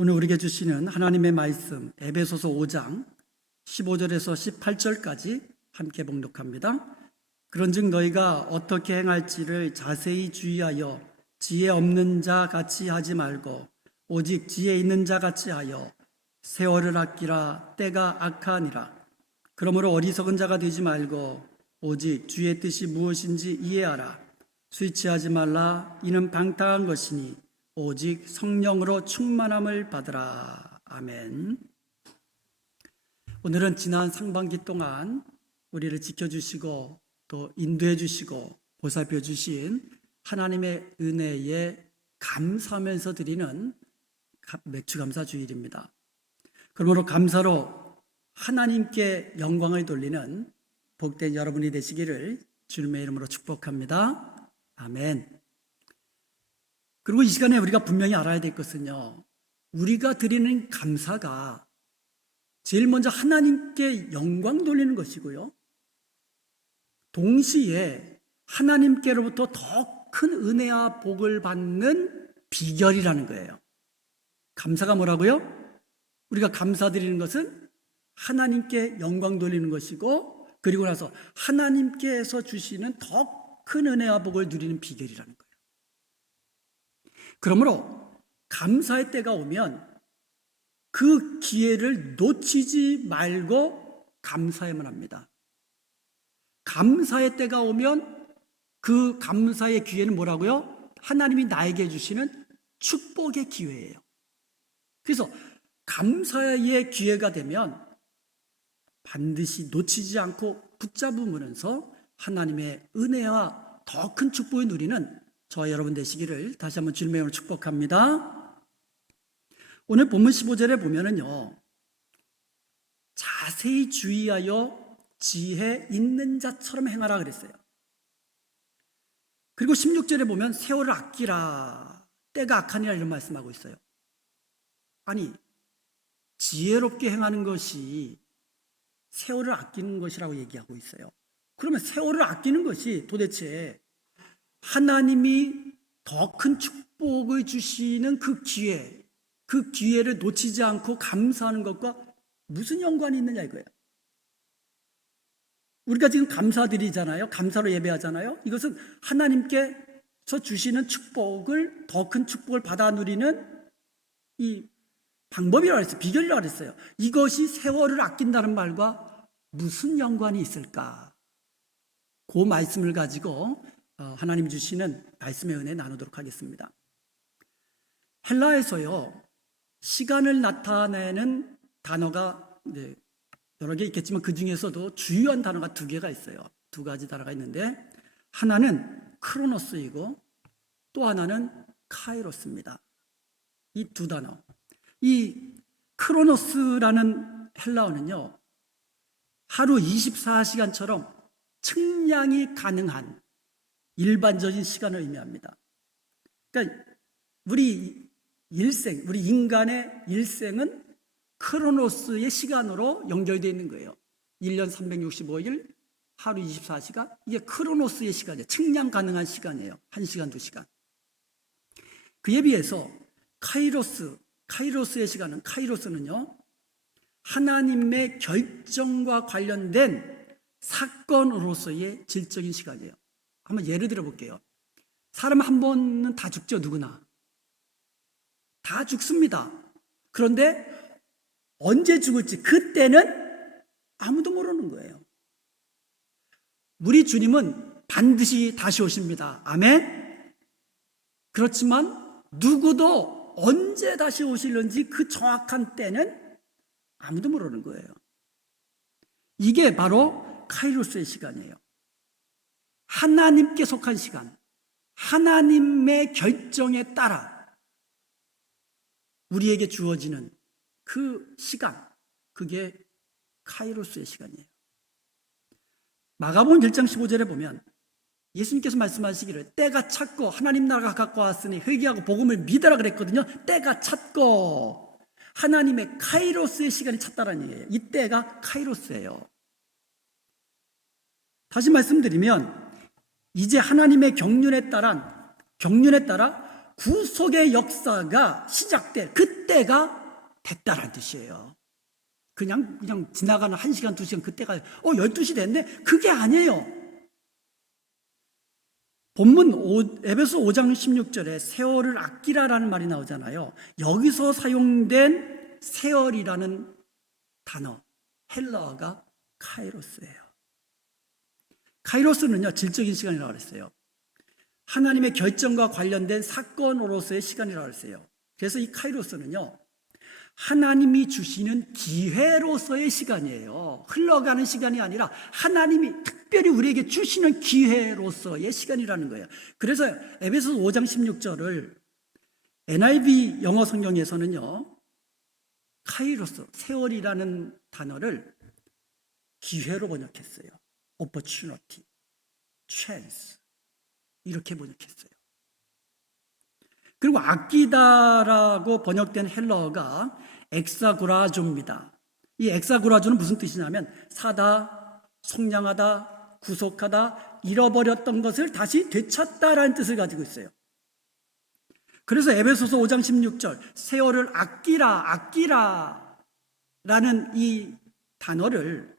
오늘 우리에게 주시는 하나님의 말씀 에베소서 5장 15절에서 18절까지 함께 봉독합니다. 그런즉 너희가 어떻게 행할지를 자세히 주의하여 지혜 없는 자 같이 하지 말고 오직 지혜 있는 자 같이 하여 세월을 아끼라 때가 악하니라. 그러므로 어리석은 자가 되지 말고 오직 주의 뜻이 무엇인지 이해하라. 수치하지 말라. 이는 방탕한 것이니 오직 성령으로 충만함을 받으라. 아멘. 오늘은 지난 상반기 동안 우리를 지켜주시고 또 인도해 주시고 보살펴 주신 하나님의 은혜에 감사하면서 드리는 매추감사 주일입니다. 그러므로 감사로 하나님께 영광을 돌리는 복된 여러분이 되시기를 주님의 이름으로 축복합니다. 아멘. 그리고 이 시간에 우리가 분명히 알아야 될 것은요. 우리가 드리는 감사가 제일 먼저 하나님께 영광 돌리는 것이고요. 동시에 하나님께로부터 더 큰 은혜와 복을 받는 비결이라는 거예요. 감사가 뭐라고요? 우리가 감사드리는 것은 하나님께 영광 돌리는 것이고 그리고 나서 하나님께서 주시는 더 큰 은혜와 복을 누리는 비결이라는 거예요. 그러므로 감사의 때가 오면 그 기회를 놓치지 말고 감사해야만 합니다. 감사의 때가 오면 그 감사의 기회는 뭐라고요? 하나님이 나에게 주시는 축복의 기회예요. 그래서 감사의 기회가 되면 반드시 놓치지 않고 붙잡으면서 하나님의 은혜와 더 큰 축복을 누리는 저와 여러분 되시기를 다시 한번 주님의 축복합니다. 오늘 본문 15절에 보면은요. 자세히 주의하여 지혜 있는 자처럼 행하라 그랬어요. 그리고 16절에 보면 세월을 아끼라 때가 악하니라 이런 말씀하고 있어요. 아니 지혜롭게 행하는 것이 세월을 아끼는 것이라고 얘기하고 있어요. 그러면 세월을 아끼는 것이 도대체 하나님이 더 큰 축복을 주시는 그 기회, 그 기회를 놓치지 않고 감사하는 것과 무슨 연관이 있느냐 이거예요. 우리가 지금 감사드리잖아요. 감사로 예배하잖아요. 이것은 하나님께서 주시는 축복을 더 큰 축복을 받아 누리는 이 방법이라고 했어요. 비결이라고 했어요. 이것이 세월을 아낀다는 말과 무슨 연관이 있을까? 그 말씀을 가지고 어, 하나님 주시는 말씀의 은혜 나누도록 하겠습니다. 헬라에서요, 시간을 나타내는 단어가 여러 개 있겠지만 그 중에서도 주요한 단어가 두 개가 있어요. 두 가지 단어가 있는데 하나는 크로노스이고 또 하나는 카이로스입니다. 이 두 단어. 이 크로노스라는 헬라어는요. 하루 24시간처럼 측량이 가능한 일반적인 시간을 의미합니다. 그러니까 우리 일생, 우리 인간의 일생은 크로노스의 시간으로 연결되어 있는 거예요. 1년 365일, 하루 24시간. 이게 크로노스의 시간이에요. 측량 가능한 시간이에요. 1시간, 2시간. 그에 비해서 카이로스, 카이로스의 시간은, 카이로스는요, 하나님의 결정과 관련된 사건으로서의 질적인 시간이에요. 한번 예를 들어 볼게요. 사람 한 번은 다 죽죠, 누구나. 다 죽습니다. 그런데 언제 죽을지 그때는 아무도 모르는 거예요. 우리 주님은 반드시 다시 오십니다. 아멘. 그렇지만 누구도 언제 다시 오실는지 그 정확한 때는 아무도 모르는 거예요. 이게 바로 카이로스의 시간이에요. 하나님께 속한 시간, 하나님의 결정에 따라 우리에게 주어지는 그 시간, 그게 카이로스의 시간이에요. 마가복음 1장 15절에 보면 예수님께서 말씀하시기를 때가 찼고 하나님 나라가 가까워 왔으니 회개하고 복음을 믿으라 그랬거든요. 때가 찼고 하나님의 카이로스의 시간이 찼다라는 얘기예요. 이 때가 카이로스예요. 다시 말씀드리면 이제 하나님의 경륜에 따라 경륜에 따라 구속의 역사가 시작될 그때가 됐다라는 뜻이에요. 그냥 그냥 지나가는 1시간, 2시간 그때가 어 12시 됐네. 그게 아니에요. 본문 오- 에베소 5장 16절에 세월을 아끼라라는 말이 나오잖아요. 여기서 사용된 세월이라는 단어 헬라어가 카이로스예요. 카이로스는요 질적인 시간이라고 그랬어요. 하나님의 결정과 관련된 사건으로서의 시간이라고 했어요. 그래서 이 카이로스는요 하나님이 주시는 기회로서의 시간이에요. 흘러가는 시간이 아니라 하나님이 특별히 우리에게 주시는 기회로서의 시간이라는 거예요. 그래서 에베소 5장 16절을 NIV 영어 성경에서는요. 카이로스, 세월이라는 단어를 기회로 번역했어요. Opportunity, chance 이렇게 번역했어요. 그리고 아끼다라고 번역된 헬러가 엑사구라조입니다. 이 엑사구라조는 무슨 뜻이냐면 사다, 속량하다, 구속하다, 잃어버렸던 것을 다시 되찾다라는 뜻을 가지고 있어요. 그래서 에베소서 5장 16절 세월을 아끼라 아끼라 라는 이 단어를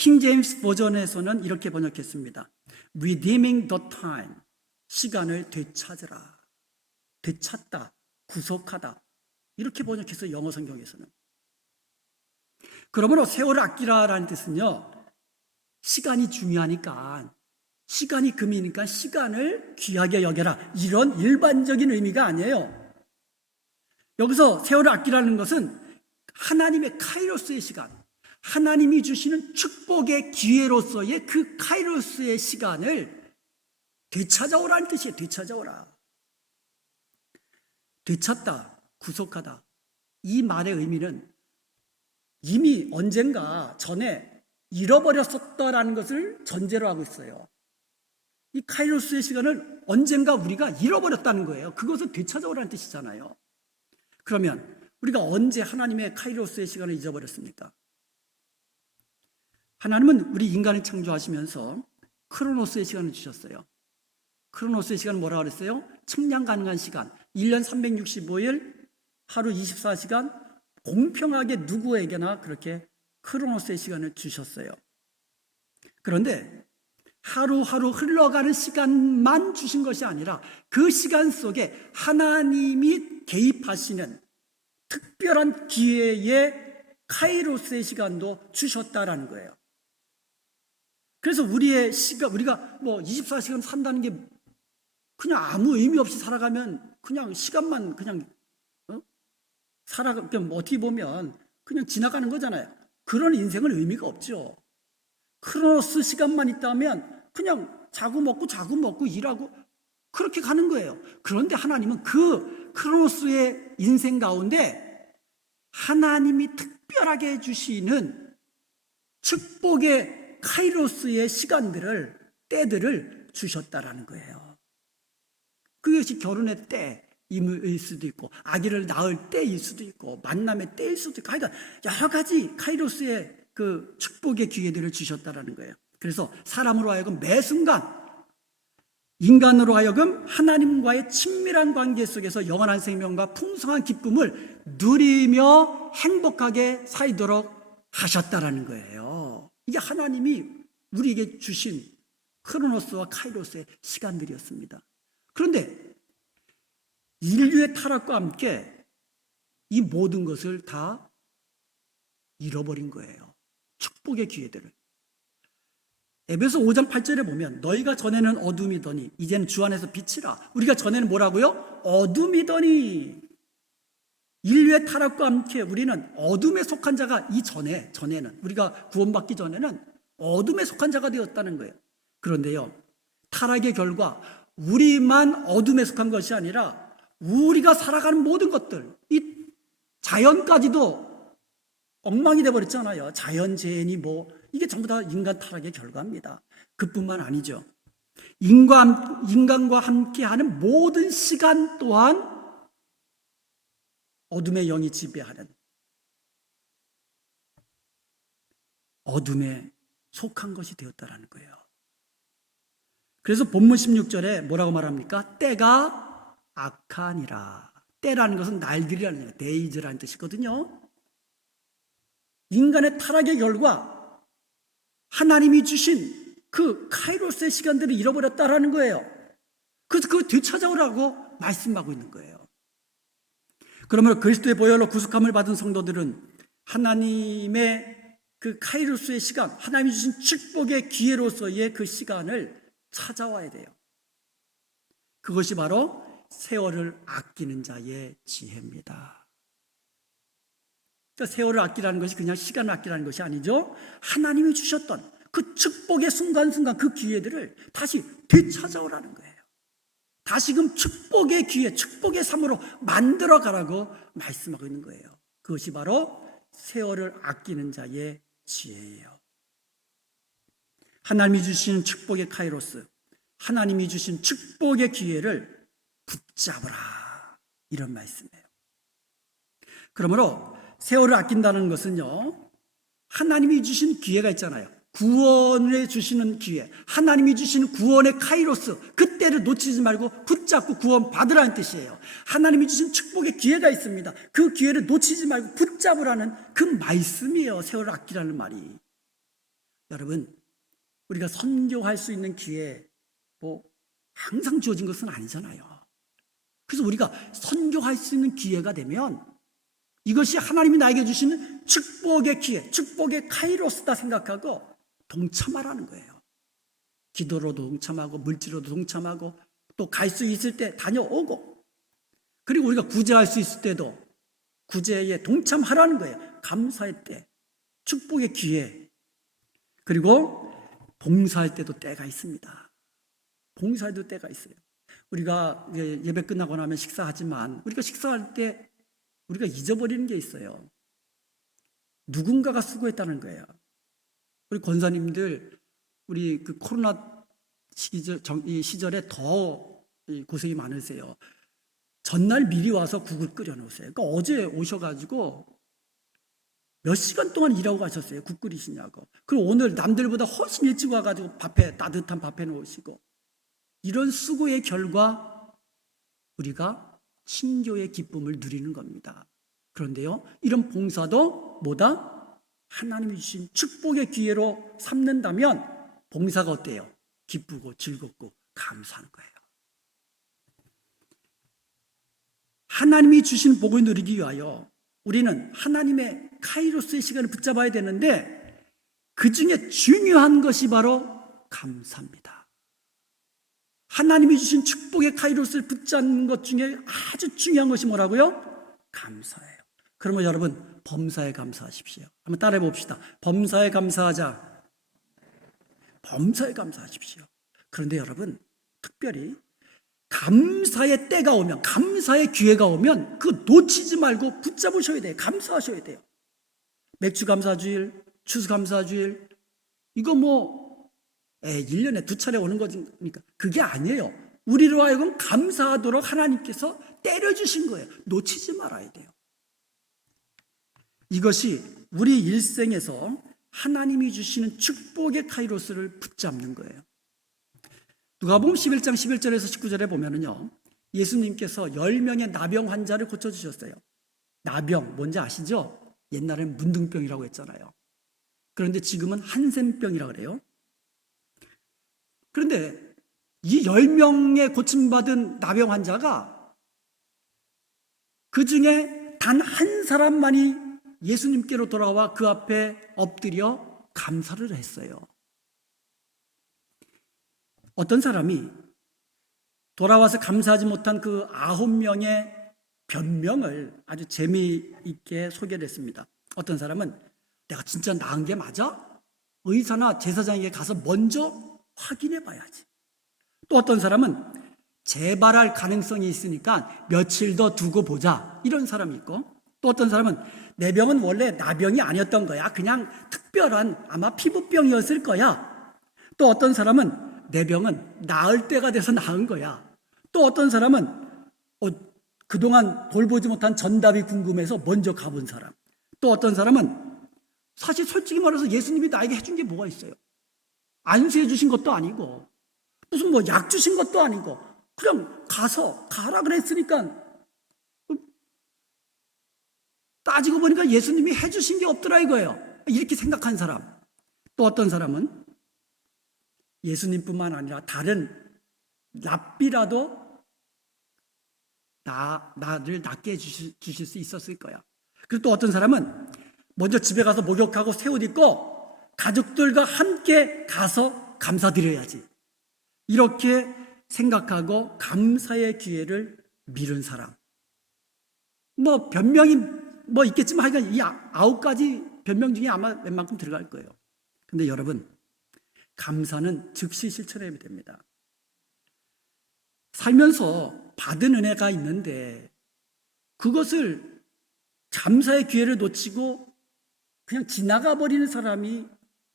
킹 제임스 버전에서는 이렇게 번역했습니다. redeeming the time 시간을 되찾으라. 되찾다, 구속하다. 이렇게 번역해서 영어 성경에서는. 그러므로 세월을 아끼라라는 뜻은요. 시간이 중요하니까 시간이 금이니까 시간을 귀하게 여겨라. 이런 일반적인 의미가 아니에요. 여기서 세월을 아끼라는 것은 하나님의 카이로스의 시간, 하나님이 주시는 축복의 기회로서의 그 카이로스의 시간을 되찾아오라는 뜻이에요. 되찾아오라. 되찾다, 구속하다. 이 말의 의미는 이미 언젠가 전에 잃어버렸었다라는 것을 전제로 하고 있어요. 이 카이로스의 시간을 언젠가 우리가 잃어버렸다는 거예요. 그것을 되찾아오라는 뜻이잖아요. 그러면 우리가 언제 하나님의 카이로스의 시간을 잊어버렸습니까? 하나님은 우리 인간을 창조하시면서 크로노스의 시간을 주셨어요. 크로노스의 시간은 뭐라 그랬어요? 측량 가능한 시간. 1년 365일, 하루 24시간, 공평하게 누구에게나 그렇게 크로노스의 시간을 주셨어요. 그런데 하루하루 흘러가는 시간만 주신 것이 아니라 그 시간 속에 하나님이 개입하시는 특별한 기회의 카이로스의 시간도 주셨다라는 거예요. 그래서 우리의 시간, 우리가 뭐 24시간 산다는 게 그냥 아무 의미 없이 살아가면 그냥 시간만 그냥 어? 살아가 그냥 어떻게 보면 그냥 지나가는 거잖아요. 그런 인생은 의미가 없죠. 크로노스 시간만 있다면 그냥 자고 먹고 자고 먹고 일하고 그렇게 가는 거예요. 그런데 하나님은 그 크로노스의 인생 가운데 하나님이 특별하게 해주시는 축복의 카이로스의 시간들을 때들을 주셨다라는 거예요. 그것이 결혼의 때일 수도 있고 아기를 낳을 때일 수도 있고 만남의 때일 수도 있고 하여간 여러 가지 카이로스의 그 축복의 기회들을 주셨다라는 거예요. 그래서 사람으로 하여금 매 순간 인간으로 하여금 하나님과의 친밀한 관계 속에서 영원한 생명과 풍성한 기쁨을 누리며 행복하게 살도록 하셨다라는 거예요. 이게 하나님이 우리에게 주신 크로노스와 카이로스의 시간들이었습니다. 그런데 인류의 타락과 함께 이 모든 것을 다 잃어버린 거예요. 축복의 기회들을. 에베소 5장 8절에 보면 너희가 전에는 어둠이더니 이제는 주 안에서 빛이라. 우리가 전에는 뭐라고요? 어둠이더니 인류의 타락과 함께 우리는 어둠에 속한 자가 이 전에 전에는 우리가 구원받기 전에는 어둠에 속한 자가 되었다는 거예요. 그런데요. 타락의 결과 우리만 어둠에 속한 것이 아니라 우리가 살아가는 모든 것들 이 자연까지도 엉망이 돼 버렸잖아요. 자연 재해니 뭐 이게 전부 다 인간 타락의 결과입니다. 그뿐만 아니죠. 인간, 인간과 함께하는 모든 시간 또한 어둠의 영이 지배하는 어둠에 속한 것이 되었다라는 거예요. 그래서 본문 16절에 뭐라고 말합니까? 때가 악하니라. 때라는 것은 날들이라는 거예요. 데이즈라는 뜻이거든요. 인간의 타락의 결과 하나님이 주신 그 카이로스의 시간들을 잃어버렸다라는 거예요. 그래서 그걸 되찾아오라고 말씀하고 있는 거예요. 그러면 그리스도의 보혈로 구속함을 받은 성도들은 하나님의 그 카이로스의 시간, 하나님이 주신 축복의 기회로서의 그 시간을 찾아와야 돼요. 그것이 바로 세월을 아끼는 자의 지혜입니다. 그러니까 세월을 아끼라는 것이 그냥 시간을 아끼라는 것이 아니죠. 하나님이 주셨던 그 축복의 순간순간 그 기회들을 다시 되찾아오라는 거예요. 다시금 축복의 기회, 축복의 삶으로 만들어 가라고 말씀하고 있는 거예요. 그것이 바로 세월을 아끼는 자의 지혜예요. 하나님이 주신 축복의 카이로스, 하나님이 주신 축복의 기회를 붙잡으라. 이런 말씀이에요. 그러므로 세월을 아낀다는 것은요, 하나님이 주신 기회가 있잖아요. 구원에 주시는 기회, 하나님이 주시는 구원의 카이로스, 그때를 놓치지 말고 붙잡고 구원 받으라는 뜻이에요. 하나님이 주신 축복의 기회가 있습니다. 그 기회를 놓치지 말고 붙잡으라는 그 말씀이에요. 세월을 아끼라는 말이. 여러분, 우리가 선교할 수 있는 기회, 뭐, 항상 주어진 것은 아니잖아요. 그래서 우리가 선교할 수 있는 기회가 되면 이것이 하나님이 나에게 주시는 축복의 기회, 축복의 카이로스다 생각하고 동참하라는 거예요. 기도로도 동참하고 물질로도 동참하고 또 갈 수 있을 때 다녀오고 그리고 우리가 구제할 수 있을 때도 구제에 동참하라는 거예요. 감사할 때 축복의 기회 그리고 봉사할 때도 때가 있습니다. 봉사할 때도 때가 있어요. 우리가 예배 끝나고 나면 식사하지만 우리가 식사할 때 우리가 잊어버리는 게 있어요. 누군가가 수고했다는 거예요. 우리 권사님들 우리 그 코로나 시절 정- 이 시절에 더이 고생이 많으세요. 전날 미리 와서 국을 끓여 놓으세요. 그러니까 어제 오셔가지고 몇 시간 동안 일하고 가셨어요. 국 끓이시냐고. 그리고 오늘 남들보다 훨씬 일찍 와가지고 밥에 따뜻한 밥해 놓으시고 이런 수고의 결과 우리가 신교의 기쁨을 누리는 겁니다. 그런데요, 이런 봉사도 뭐다? 하나님이 주신 축복의 기회로 삼는다면 봉사가 어때요? 기쁘고 즐겁고 감사하는 거예요. 하나님이 주신 복을 누리기 위하여 우리는 하나님의 카이로스의 시간을 붙잡아야 되는데 그 중에 중요한 것이 바로 감사입니다. 하나님이 주신 축복의 카이로스를 붙잡는 것 중에 아주 중요한 것이 뭐라고요? 감사예요. 그러면 여러분 범사에 감사하십시오. 한번 따라해 봅시다. 범사에 감사하자. 범사에 감사하십시오. 그런데 여러분 특별히 감사의 때가 오면 감사의 기회가 오면 그 놓치지 말고 붙잡으셔야 돼요. 감사하셔야 돼요. 맥주 감사주일, 추수 감사주일 이거 뭐 에, 1년에 두 차례 오는 거니까 그게 아니에요. 우리로 하여금 감사하도록 하나님께서 때려주신 거예요. 놓치지 말아야 돼요. 이것이 우리 일생에서 하나님이 주시는 축복의 카이로스를 붙잡는 거예요. 누가복음 11장 11절에서 19절에 보면은요. 예수님께서 10명의 나병 환자를 고쳐 주셨어요. 나병 뭔지 아시죠? 옛날엔 문둥병이라고 했잖아요. 그런데 지금은 한센병이라고 그래요. 그런데 이 10명의 고침받은 나병 환자가 그 중에 단 한 사람만이 예수님께로 돌아와 그 앞에 엎드려 감사를 했어요. 어떤 사람이 돌아와서 감사하지 못한 그 아홉 명의 변명을 아주 재미있게 소개를 했습니다. 어떤 사람은 내가 진짜 나은 게 맞아? 의사나 제사장에게 가서 먼저 확인해 봐야지. 또 어떤 사람은 재발할 가능성이 있으니까 며칠 더 두고 보자. 이런 사람이 있고 또 어떤 사람은 내 병은 원래 나병이 아니었던 거야. 그냥 특별한 아마 피부병이었을 거야. 또 어떤 사람은 내 병은 나을 때가 돼서 나은 거야. 또 어떤 사람은 어, 그동안 돌보지 못한 전답이 궁금해서 먼저 가본 사람. 또 어떤 사람은 사실 솔직히 말해서 예수님이 나에게 해준 게 뭐가 있어요? 안수해 주신 것도 아니고 무슨 뭐 약 주신 것도 아니고 그냥 가서 가라 그랬으니까 따지고 보니까 예수님이 해주신 게 없더라 이거예요. 이렇게 생각한 사람. 또 어떤 사람은 예수님뿐만 아니라 다른 랍비라도 나, 나를 낫게 해주실 주실 수 있었을 거야. 그리고 또 어떤 사람은 먼저 집에 가서 목욕하고 새 옷 입고 가족들과 함께 가서 감사드려야지. 이렇게 생각하고 감사의 기회를 미룬 사람. 뭐 변명이 뭐 있겠지만 하여간 이 아- 아홉 가지 변명 중에 아마 웬만큼 들어갈 거예요. 근데 여러분, 감사는 즉시 실천해야 됩니다. 살면서 받은 은혜가 있는데 그것을 감사의 기회를 놓치고 그냥 지나가 버리는 사람이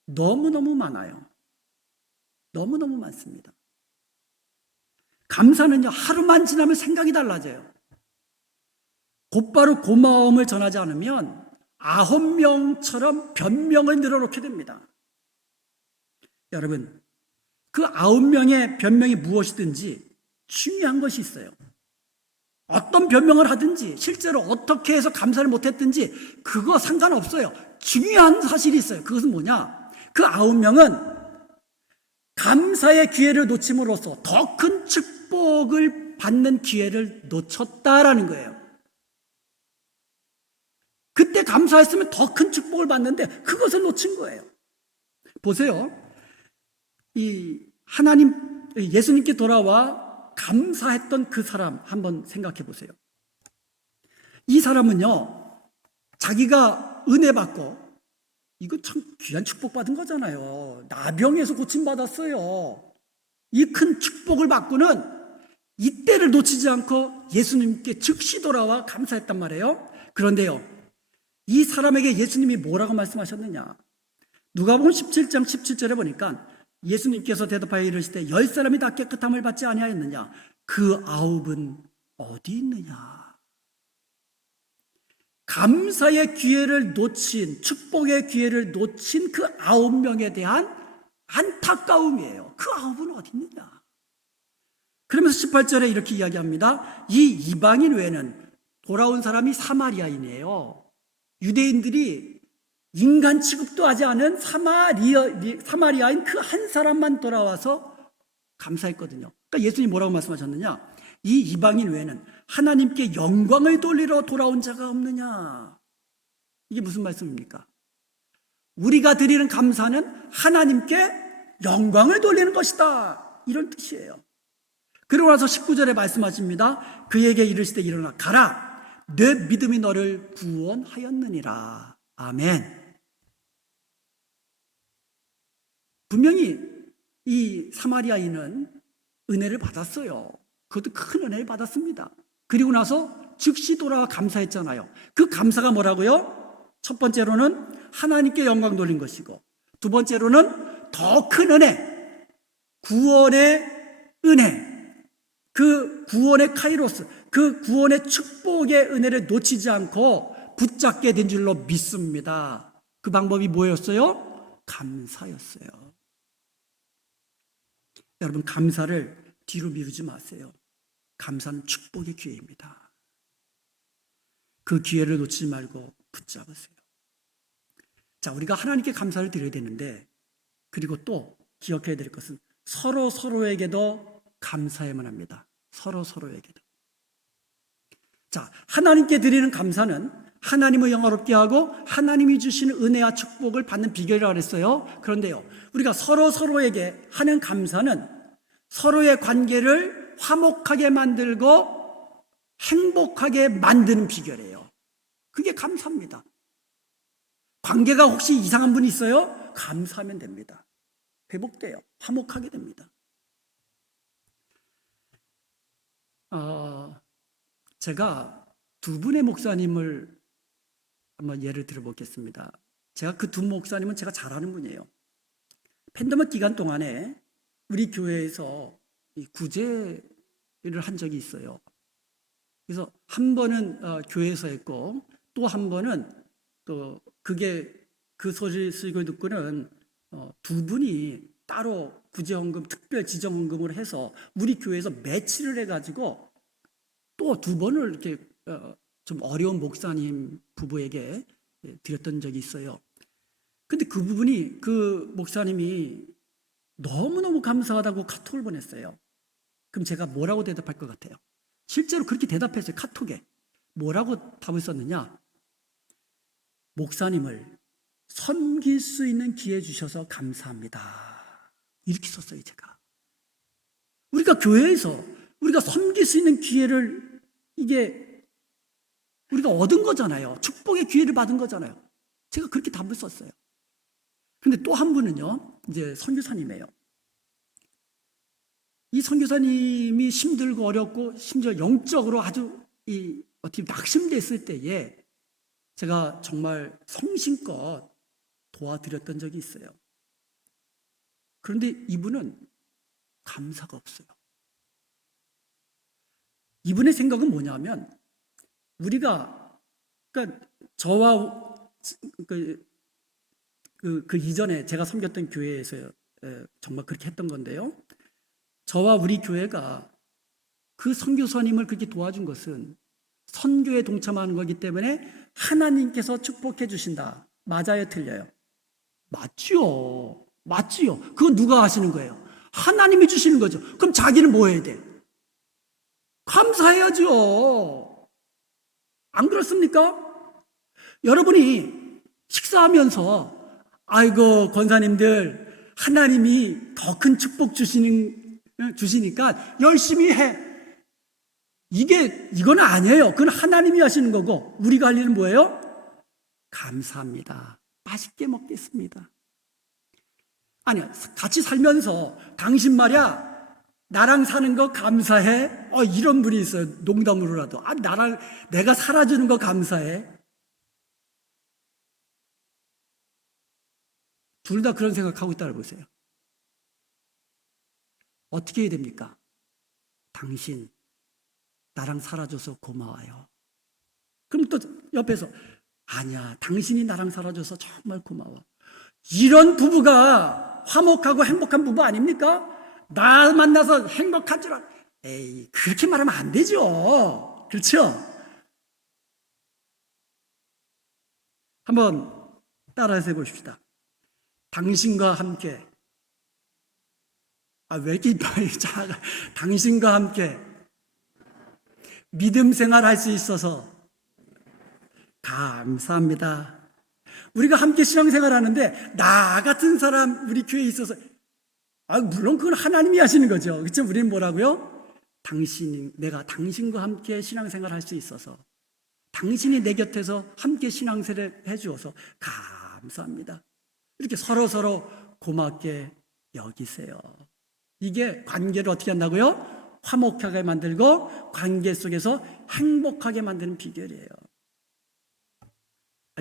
너무너무 많아요. 너무너무 많습니다. 감사는요, 하루만 지나면 생각이 달라져요. 곧바로 고마움을 전하지 않으면 아홉 명처럼 변명을 늘어놓게 됩니다. 여러분, 그 아홉 명의 변명이 무엇이든지 중요한 것이 있어요. 어떤 변명을 하든지 실제로 어떻게 해서 감사를 못했든지 그거 상관없어요. 중요한 사실이 있어요. 그것은 뭐냐? 그 아홉 명은 감사의 기회를 놓침으로써 더 큰 축복을 받는 기회를 놓쳤다라는 거예요. 감사했으면 더 큰 축복을 받는데 그것을 놓친 거예요. 보세요. 이 하나님 예수님께 돌아와 감사했던 그 사람 한번 생각해 보세요. 이 사람은요. 자기가 은혜 받고 이거 참 귀한 축복 받은 거잖아요. 나병에서 고침 받았어요. 이 큰 축복을 받고는 이때를 놓치지 않고 예수님께 즉시 돌아와 감사했단 말이에요. 그런데요. 이 사람에게 예수님이 뭐라고 말씀하셨느냐? 누가복음 17장 17절에 보니까 예수님께서 대답하여 이르시되 열 사람이 다 깨끗함을 받지 아니하였느냐? 그 아홉은 어디 있느냐? 감사의 기회를 놓친 축복의 기회를 놓친 그 아홉 명에 대한 안타까움이에요. 그 아홉은 어디 있느냐? 그러면서 18절에 이렇게 이야기합니다. 이 이방인 외에는 돌아온 사람이 사마리아인이에요. 유대인들이 인간 취급도 하지 않은 사마리아, 사마리아인 그 한 사람만 돌아와서 감사했거든요. 그러니까 예수님이 뭐라고 말씀하셨느냐? 이 이방인 외에는 하나님께 영광을 돌리러 돌아온 자가 없느냐? 이게 무슨 말씀입니까? 우리가 드리는 감사는 하나님께 영광을 돌리는 것이다. 이런 뜻이에요. 그러고 나서 19절에 말씀하십니다. 그에게 이르시되 일어나 가라. 내 믿음이 너를 구원하였느니라. 아멘. 분명히 이 사마리아인은 은혜를 받았어요. 그것도 큰 은혜를 받았습니다. 그리고 나서 즉시 돌아와 감사했잖아요. 그 감사가 뭐라고요? 첫 번째로는 하나님께 영광 돌린 것이고, 두 번째로는 더 큰 은혜, 구원의 은혜, 그 구원의 카이로스, 그 구원의 축복의 은혜를 놓치지 않고 붙잡게 된 줄로 믿습니다. 그 방법이 뭐였어요? 감사였어요. 여러분, 감사를 뒤로 미루지 마세요. 감사는 축복의 기회입니다. 그 기회를 놓치지 말고 붙잡으세요. 자, 우리가 하나님께 감사를 드려야 되는데, 그리고 또 기억해야 될 것은 서로 서로에게도 감사해야만 합니다. 서로 서로에게도. 자, 하나님께 드리는 감사는 하나님을 영화롭게 하고 하나님이 주시는 은혜와 축복을 받는 비결이라고 그랬어요. 그런데요, 우리가 서로 서로에게 하는 감사는 서로의 관계를 화목하게 만들고 행복하게 만드는 비결이에요. 그게 감사입니다. 관계가 혹시 이상한 분이 있어요? 감사하면 됩니다. 회복돼요. 화목하게 됩니다. 어, 제가 두 분의 목사님을 한번 예를 들어보겠습니다. 제가 그 두 목사님은 제가 잘 아는 분이에요. 팬데믹 기간 동안에 우리 교회에서 이 구제를 한 적이 있어요. 그래서 한 번은 어, 교회에서 했고 또 한 번은 또 그게 그 소식을 듣고는 어, 두 분이 따로 구제헌금, 특별 지정헌금을 해서 우리 교회에서 매치를 해가지고 또 두 번을 이렇게 어, 좀 어려운 목사님 부부에게 예, 드렸던 적이 있어요. 근데 그 부분이 그 목사님이 너무너무 감사하다고 카톡을 보냈어요. 그럼 제가 뭐라고 대답할 것 같아요? 실제로 그렇게 대답했어요. 카톡에. 뭐라고 답을 썼느냐? 목사님을 섬길 수 있는 기회 주셔서 감사합니다. 이렇게 썼어요, 제가. 우리가 교회에서 우리가 섬길 수 있는 기회를 이게 우리가 얻은 거잖아요. 축복의 기회를 받은 거잖아요. 제가 그렇게 답을 썼어요. 근데 또 한 분은요, 이제 선교사님이에요. 이 선교사님이 힘들고 어렵고 심지어 영적으로 아주 이 어떻게 낙심됐을 때에 제가 정말 성심껏 도와드렸던 적이 있어요. 그런데 이분은 감사가 없어요. 이분의 생각은 뭐냐면 우리가 그러니까 저와 그, 그, 그 이전에 제가 섬겼던 교회에서 에, 정말 그렇게 했던 건데요. 저와 우리 교회가 그 선교사님을 그렇게 도와준 것은 선교에 동참하는 거기 때문에 하나님께서 축복해 주신다. 맞아요, 틀려요? 맞지요. 맞지요. 그건 누가 하시는 거예요? 하나님이 주시는 거죠. 그럼 자기는 뭐 해야 돼? 감사해야죠. 안 그렇습니까? 여러분이 식사하면서 아이고 권사님들 하나님이 더 큰 축복 주시는 주시니까 열심히 해. 이게 이건 아니에요. 그건 하나님이 하시는 거고 우리가 할 일은 뭐예요? 감사합니다. 맛있게 먹겠습니다. 아니 같이 살면서 당신 말이야 나랑 사는 거 감사해. 어 이런 분이 있어요. 농담으로라도 아 나랑 내가 살아주는 거 감사해. 둘 다 그런 생각하고 있다고 보세요. 어떻게 해야 됩니까? 당신 나랑 살아줘서 고마워요. 그럼 또 옆에서 아니야, 당신이 나랑 살아줘서 정말 고마워. 이런 부부가 화목하고 행복한 부부 아닙니까? 나 만나서 행복한 줄 알. 에이, 그렇게 말하면 안 되죠. 그렇죠? 한번 따라해서 해보십시다. 당신과 함께. 아, 왜 이렇게 작아? 당신과 함께 믿음 생활할 수 있어서 감사합니다. 우리가 함께 신앙생활 하는데 나 같은 사람 우리 교회에 있어서 아 물론 그건 하나님이 하시는 거죠. 그렇죠? 우리는 뭐라고요? 당신 내가 당신과 함께 신앙생활 할 수 있어서 당신이 내 곁에서 함께 신앙생활을 해 주어서 감사합니다. 이렇게 서로 서로 고맙게 여기세요. 이게 관계를 어떻게 한다고요? 화목하게 만들고 관계 속에서 행복하게 만드는 비결이에요.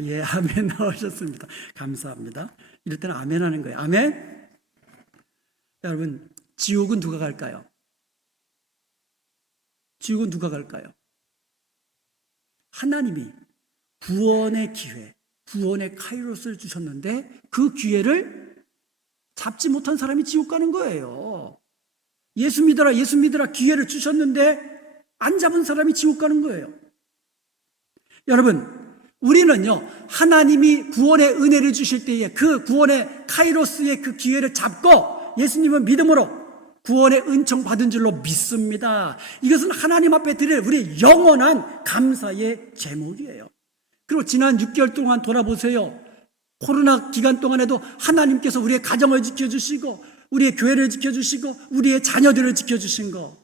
예, 아멘 나오셨습니다. 감사합니다. 이럴 때는 아멘 하는 거예요. 아멘? 여러분, 지옥은 누가 갈까요? 지옥은 누가 갈까요? 하나님이 구원의 기회, 구원의 카이로스를 주셨는데 그 기회를 잡지 못한 사람이 지옥 가는 거예요. 예수 믿어라, 예수 믿어라 기회를 주셨는데 안 잡은 사람이 지옥 가는 거예요. 여러분, 우리는요, 하나님이 구원의 은혜를 주실 때에 그 구원의 카이로스의 그 기회를 잡고 예수님은 믿음으로 구원의 은총 받은 줄로 믿습니다. 이것은 하나님 앞에 드릴 우리의 영원한 감사의 제목이에요. 그리고 지난 6개월 동안 돌아보세요. 코로나 기간 동안에도 하나님께서 우리의 가정을 지켜주시고, 우리의 교회를 지켜주시고, 우리의 자녀들을 지켜주신 거.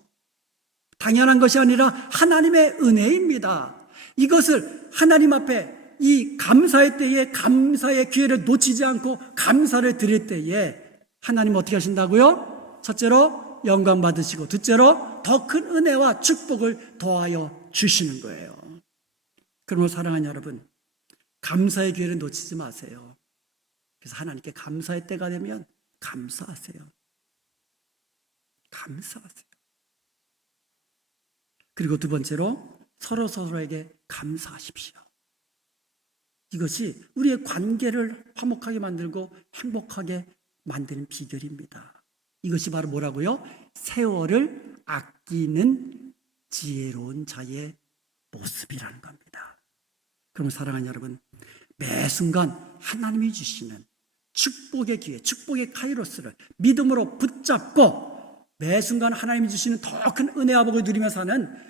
당연한 것이 아니라 하나님의 은혜입니다. 이것을 하나님 앞에 이 감사의 때에 감사의 기회를 놓치지 않고 감사를 드릴 때에 하나님 어떻게 하신다고요? 첫째로 영광 받으시고 둘째로 더 큰 은혜와 축복을 더하여 주시는 거예요. 그러므로 사랑하는 여러분, 감사의 기회를 놓치지 마세요. 그래서 하나님께 감사의 때가 되면 감사하세요. 감사하세요. 그리고 두 번째로 서로 서로에게 감사하십시오. 이것이 우리의 관계를 화목하게 만들고 행복하게 만드는 비결입니다. 이것이 바로 뭐라고요? 세월을 아끼는 지혜로운 자의 모습이라는 겁니다. 그럼 사랑하는 여러분, 매 순간 하나님이 주시는 축복의 기회, 축복의 카이로스를 믿음으로 붙잡고 매 순간 하나님이 주시는 더 큰 은혜와 복을 누리며 사는